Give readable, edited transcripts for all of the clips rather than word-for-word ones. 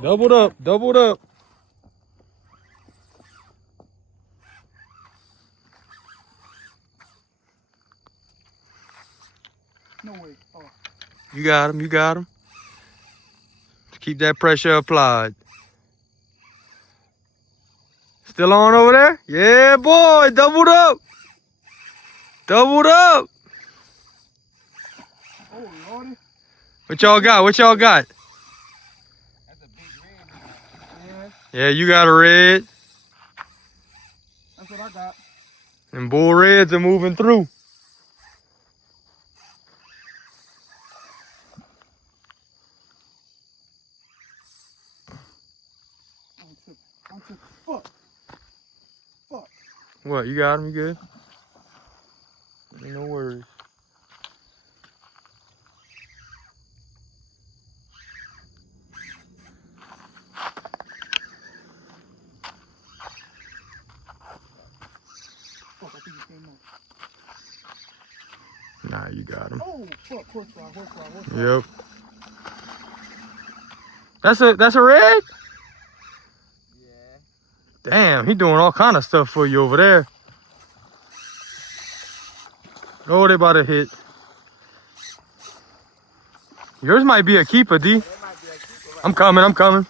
Doubled up, doubled up. No way. Oh. You got him, you got him. Keep that pressure applied. Still on over there? Yeah, boy, doubled up. Doubled up. Oh, Lordy. What y'all got? What y'all got? That's a big red. Yeah. Yeah, you got a red. That's what I got. And bull reds are moving through. Fuck. Fuck. What, you got him? You good? Ain't no worries. Fuck, I think he came up. Nah, you got him. Oh, fuck. Horsefly. Yep. That's a red? Yeah. Damn, he doing all kind of stuff for you over there. Oh, they about to hit. Yours might be a keeper, D. That might be a keeper, right? I'm coming.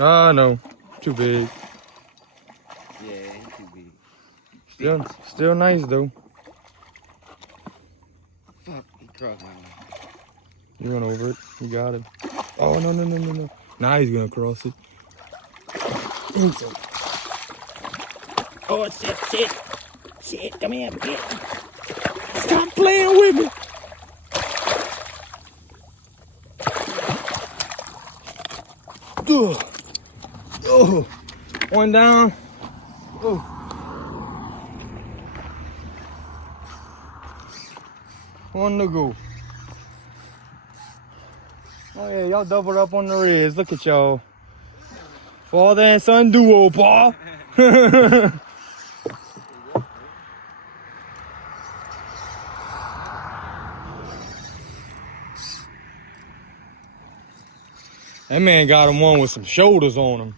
Ah, no. Too big. Yeah, he's too big. Still nice, though. Fuck, he crossed my line. You went over it. You got it. Oh, no. Now he's going to cross it. Oh, shit. Shit, come here, bitch. Stop playing with me. Ugh. Oh, one down. Oh. One to go. Oh yeah, y'all doubled up on the reds. Look at y'all. Father and son duo, Paul. That man got him one with some shoulders on him.